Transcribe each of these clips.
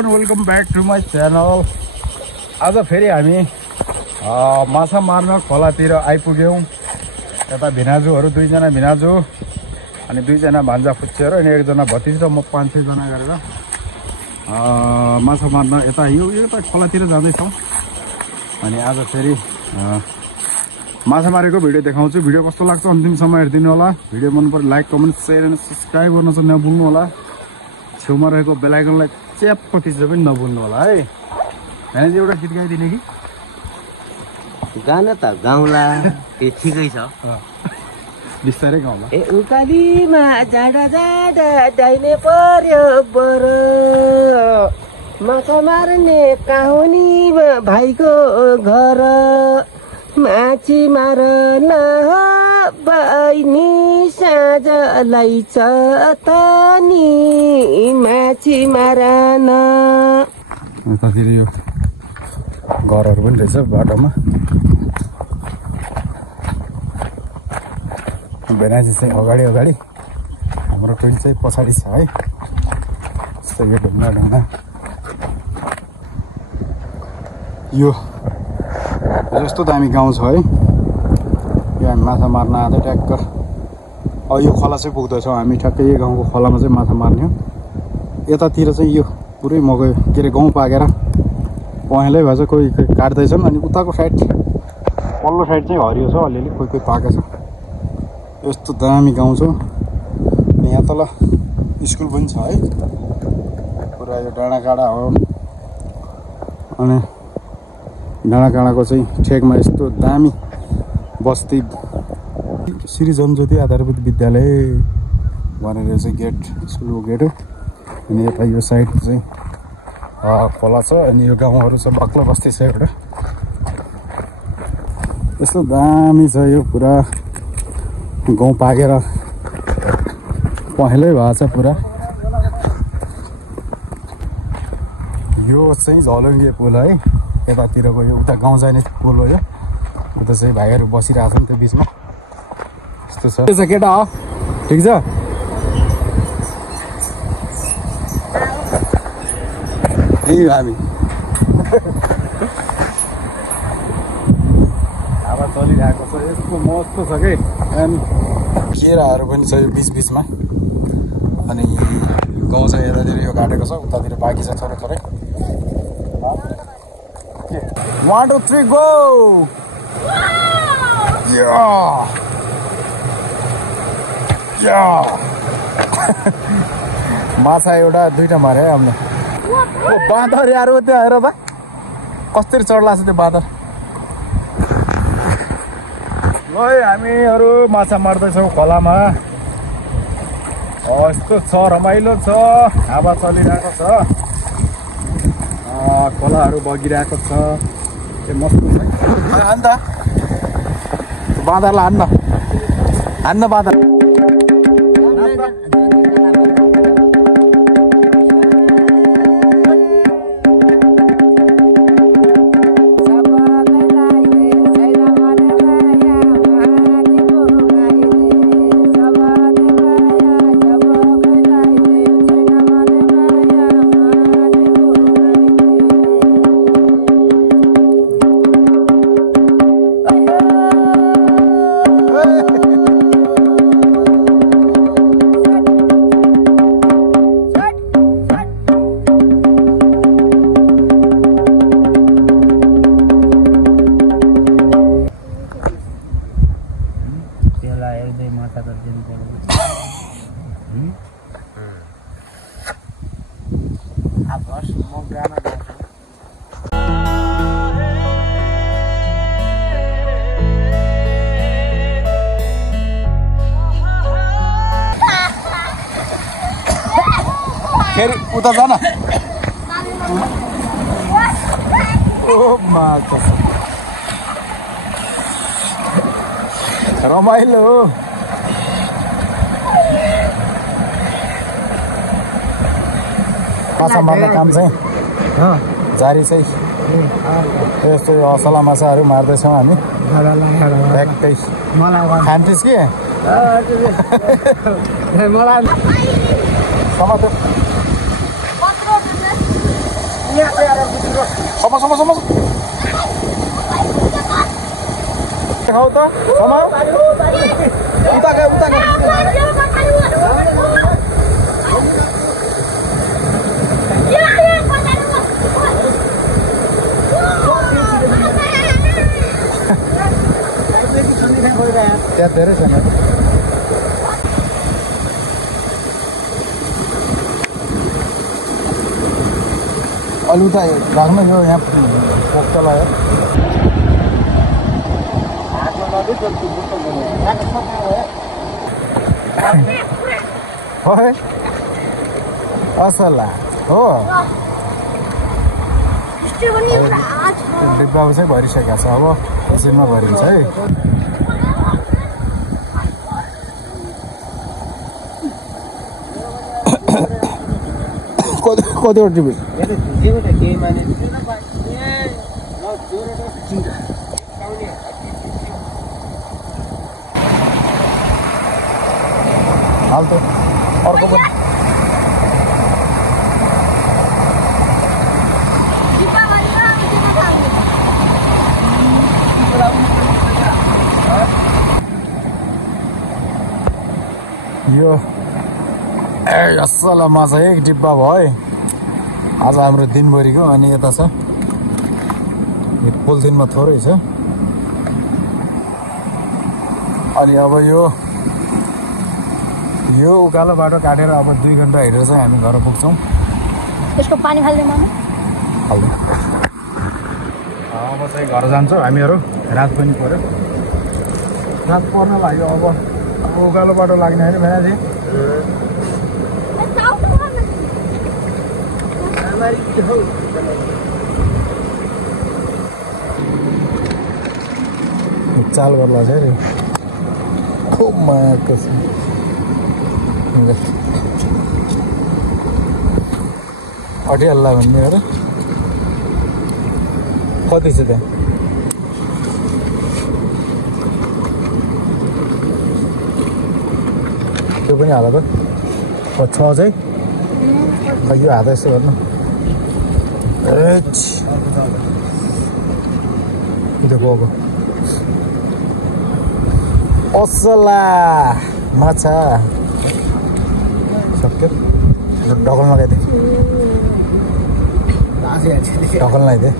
Everyone welcome back to my channel. आज फेरि हामी माछा मार्न खोलातिर आइपुग्यौँ। यता भिनाजुहरू दुईजना भिनाजु अनि दुईजना भान्जा फुच्चेर अनि एकजना भतिज र म 5-6 जना गरेर माछा मार्न यता यता खोलातिर जाँदैछौँ। अनि आज फेरि माछा मारेको भिडियो देखाउँछु। भिडियो कस्तो लाग्छ अन्तिमसम्म हेरिदिनु होला। भिडियो मन पऱ्यो लाइक कमेन्ट सेयर अनि सब्सक्राइब गर्न चाहिँ नभुल्नु होला। छेउमा रहेको बेल आइकनलाई च्याप्प थिच्न पनि नभुल्नु होला है। हैन एउटा गीत गाइदिने कि गान त गाउँला त्यो ठिकै छ बिस्तारै गाउँला। ए उकालीमा जाडा जाडा डाइने पर्यो बर माछा मार्ने काहुनी भाइको घर माछी मारन बहिनी साँझलाई चतनी माछी मारन। यतातिर यो घरहरू पनि रहेछ बाटोमा। बेनाजी चाहिँ अगाडि अगाडि हाम्रो ट्रेन चाहिँ पछाडि छ है। यस्तो यो ढुङ्गा ढुङ्गा यो जस्तो दामी गाउँ छ है। यो हामी माछा मार्न आँदा ट्याक्क यो खोला चाहिँ पुग्दैछौँ हामी। ठ्याक्कै यो गाउँको खोलामा चाहिँ माछा मार्ने हो। यतातिर चाहिँ यो पुरै मकै के अरे गहुँ पाकेर पहेँलै भएछ। कोही काट्दैछन् अनि उताको साइड पल्लो साइड चाहिँ हरियो छ अलिअलि कोही कोही पाकेछ। यस्तो दामी गाउँ छ। अनि यहाँ तल स्कुल पनि छ है। पुरा यो डाँडाकाँडा हो। अनि डाँडाकाँडाको चाहिँ ठेकमा यस्तो दामी बस्ती श्री जनज्योति आधारभूत विद्यालय भनेर चाहिँ गेट स्कुलको गेट हो। अनि यता यो साइड चाहिँ खोला छ अनि यो गाउँहरू छ बाक्लो बस्ती छ एउटा। यस्तो दामी छ यो पुरा गाउँ पाकेर पहेँलै भएको छ पुरा। यो चाहिँ झलङ्गे पुल है। यतातिरको यो उता गाउँ जाने पुल हो यो। उता चाहिँ भाइहरू बसिरहेको छ नि त्यो बिचमा। यस्तो छ त्यो चाहिँ केटा हो ठिक छ। यही हामी हावा चलिरहेको छ। यस्तो मस्त छ कि अनि केराहरू पनि छ यो बिचबिचमा। अनि गाउँ चाहिँ यतातिर यो काटेको छ उतातिर बाँकी छ थोरै थोरै। 1 2 3 गो। माछा एउटा दुईटा मारे है हामीले। बाँदर यार त्यो हेर त कसरी चढ्ला छ त्यो बाँदर। ल हामीहरू माछा मार्दैछौँ खोलामा। यस्तो छ रमाइलो छ हावा चलिरहेको छ खोलाहरू बगिरहेको छ। त्यो मस्त छ हान्न बाँदरलाई हान्न बाँदर। फेरि उता जान। रमाइलो हो। माछा मार्ने काम चाहिँ जारी चाहिँ यस्तो असला माछाहरू मार्दैछौँ हामी। ट्याक्कै खान्थिस् कि समातो खाऊ त त्यहाँ धेरै छैन अलि उता राख्नु यो यहाँ पोख्छ लाग्यो असला हो डिब्बा चाहिँ भरिसकेको छ अब मसिनमा भरिन्छ है कतिवटा डिब्बा हाल त अर्को पनि यो असला माछा एक डिब्बा भयो है आज हाम्रो दिनभरिको अनि यता छ यो पोलिथिनमा थोरै छ अनि अब यो उकालो बाटो काटेर अब 2 घन्टा हिँडेर चाहिँ हामी घर पुग्छौँ त्यसको पानी फाल्दै मामा हाल्दै अब चाहिँ घर जान्छौँ हामीहरू रात पनि पर्यो रात पर्न लाग्यो अब उकालो बाटो लाग्ने होइन भेनाजी चाल गर्ला चाहिँ खुब मायाको छ अटिहाल्ला भन्ने अरे कति छ त्यहाँ त्यो पनि हाल त 6 चाहिँ यो हात यसो गर्नु गएको असला माछा सक्यो ढकल लगाइदिए ढकल लगाइदिए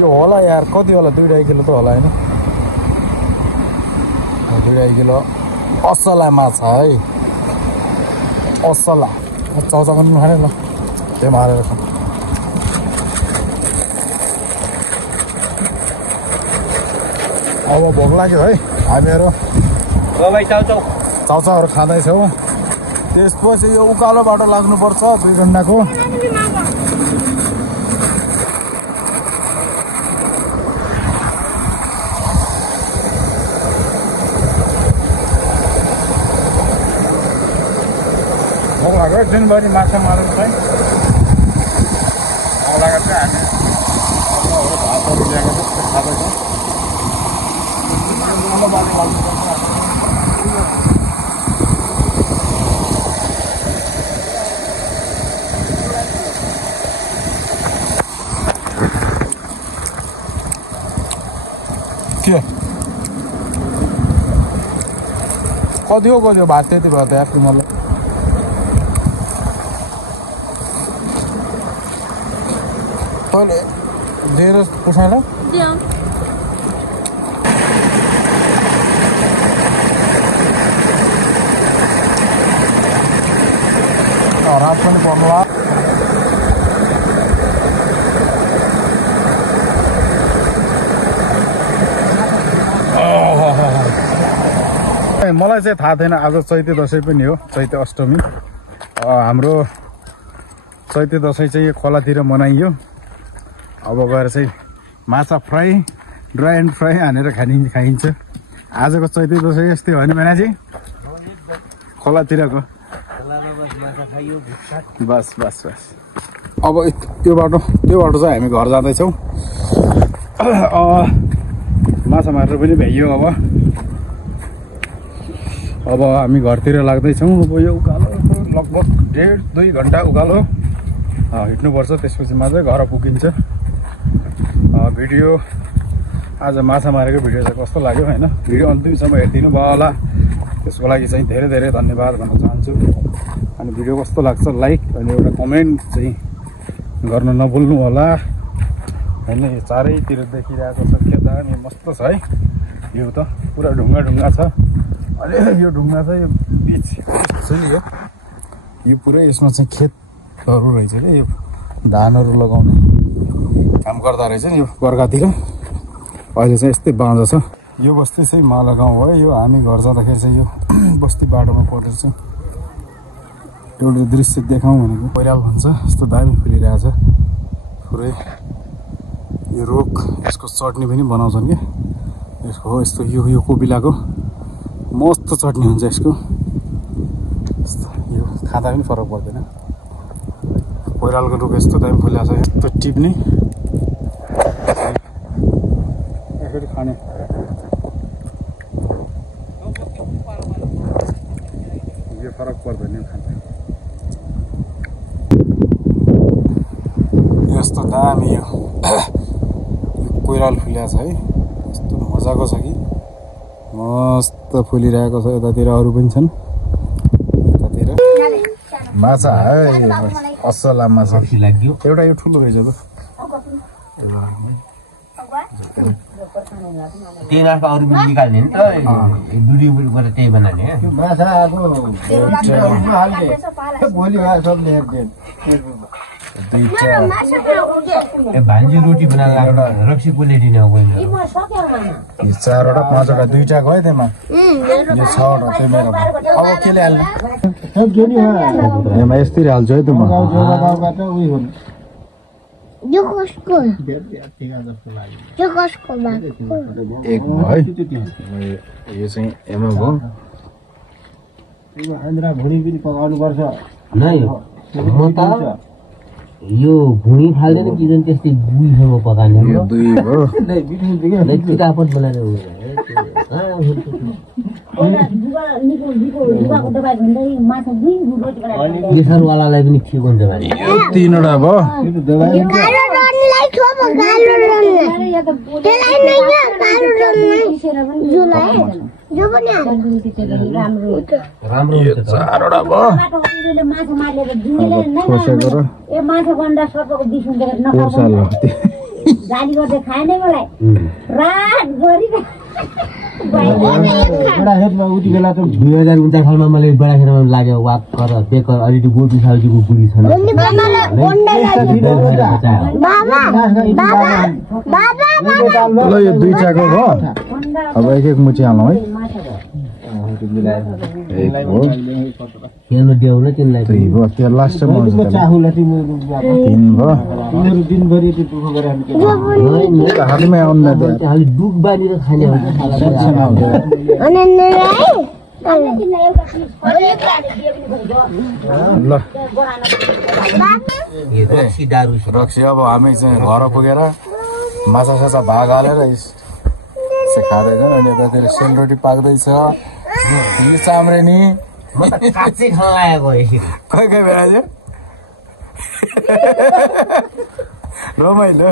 यो होला यार कति होला 2.5 किलो त होला होइन 2.5 किलो असला माछा है असला चाउचाउ पनि खाने ल त्यो मारेर खाऊ अब भोक लाग्यो है हामीहरू चाउचाउहरू खाँदैछौँ त्यसपछि यो उकालो बाटो लाग्नुपर्छ 2 घन्टाको भोक लाग्यो दिनभरि माछा मार्नु चाहिँ लागेको चाहिँ हामी भातहरू ल्याएको चाहिँ खाँदैछौँ के कति हो भात त्यति भयो त यार तिमीलाई तैँले दिएर पुछाएर रात पनि पर्नुला मलाई चाहिँ थाहा थिएन आज चैते दसैँ पनि हो चैते अष्टमी हाम्रो चैते दसैँ चाहिँ खोलातिर मनाइयो अब गएर चाहिँ माछा फ्राई ड्राई एन्ड फ्राई हानेर खाइन्छ आजको चैते दसैँ यस्तै हो नि मेनाजी खोलातिरको बस बस बस अब त्यो बाटो चाहिँ हामी घर जाँदैछौँ माछा मारेर पनि भ्याइयो अब हामी घरतिर लाग्दैछौँ अब यो उकालो लगभग 1.5-2 घन्टा उकालो हिँड्नुपर्छ, त्यसपछि मात्रै घर पुगिन्छ। भिडियो आज माछा मारेको भिडियो चाहिँ कस्तो लाग्यो होइन, भिडियो अन्तिमसम्म हेरिदिनु भयो होला, त्यसको लागि चाहिँ धेरै धेरै धन्यवाद भन्न चाहन्छु। अनि भिडियो कस्तो लाग्छ लाइक अनि एउटा कमेन्ट चाहिँ गर्न नभुल्नु होला होइन। यो चारैतिर देखिरहेको छ खेत दामी मस्त छ है, यो त पुरा ढुङ्गा ढुङ्गा छ। अनि यो ढुङ्गा चाहिँ यो बिच छ नि, यो पुरै यसमा चाहिँ खेतहरू रहेछ क्या, यो धानहरू लगाउने काम गर्दा रहेछ नि यो बर्खातिर। अहिले चाहिँ यस्तै बाँझो छ। यो बस्ती चाहिँ माला गाउँ हो। यो हामी घर जाँदाखेरि चाहिँ यो बस्ती बाटोमा पर्दैछ। एउटा दृश्य देखाउँ भनेको पहिराल भन्छ, यस्तो दामी फुलिरहेछ पुरै। यो रुख यसको चटनी पनि बनाउँछन् क्या यसको, हो यस्तो यो कोपिलाको मस्त चटनी हुन्छ यसको। यो खाँदा पनि फरक पर्दैन। पहिरालको रुख यस्तो दामी फुलिरहेछ, यस्तो टिप्ने यसरी खाने। यो फरक पर्दैन खाँदा। यस्तो दामी यो कोइराल फुलिरहेको छ है, यस्तो मजाको छ कि मस्त फुलिरहेको छ। यतातिर अरू पनि छन्, यतातिर माछा है असला माछा लाग्यो। एउटा यो ठुलो रहेछ त, त्यही माछा अरू पनि निकाल्ने नि त, दुरीबाट त्यही बनाउने भान्जी रोटी बनाएर रक्सी पोले दिने हो। 4वटा 5वटा 2टा गयो त्यसमा, यो 6वटा त्यो मेरो। अब के ल्याल्नु यसमा यस्तै हाल्छु है त म। यो कसको एक भयो है, यो चाहिँ एमा भयो। भुँडी पनि पकाउनु पर्छ नै। म त यो भुँडी फाल्दैन चिकन त्यस्तै गुइसँग पकाउने। यो 2 भयो। चिकापट बनाएर प्रेसरवालालाई पनि ठिक हुन्छ भाइ। यो 3वटा भयो। राम्रो 4वटा भयो। गाली गर्दै खाएन मलाई रात गरी 2049 सालमा मैले बडाखेरमा लाग्यो वाक कर बेकर अलि गोटी साउजीको बुढी छ। ल यो 2टाको भयो। अब एक मुची हालौँ है। खेल्नु देऊ न तिमीलाई। 3 भयो। त्यो लास्टमा 3 भयो। हालैमा आउनु न त। अलि दुख बानीर खाने हो ल रक्सी। अब हामी चाहिँ घर पुगेर माछा साछा भाग हालेर खाँदैछन्। अनि यतातिर सेलरोटी पाक्दैछ। चाम्रे नि काँचै खान लागेको खै बेला चाहिँ रमाइलो।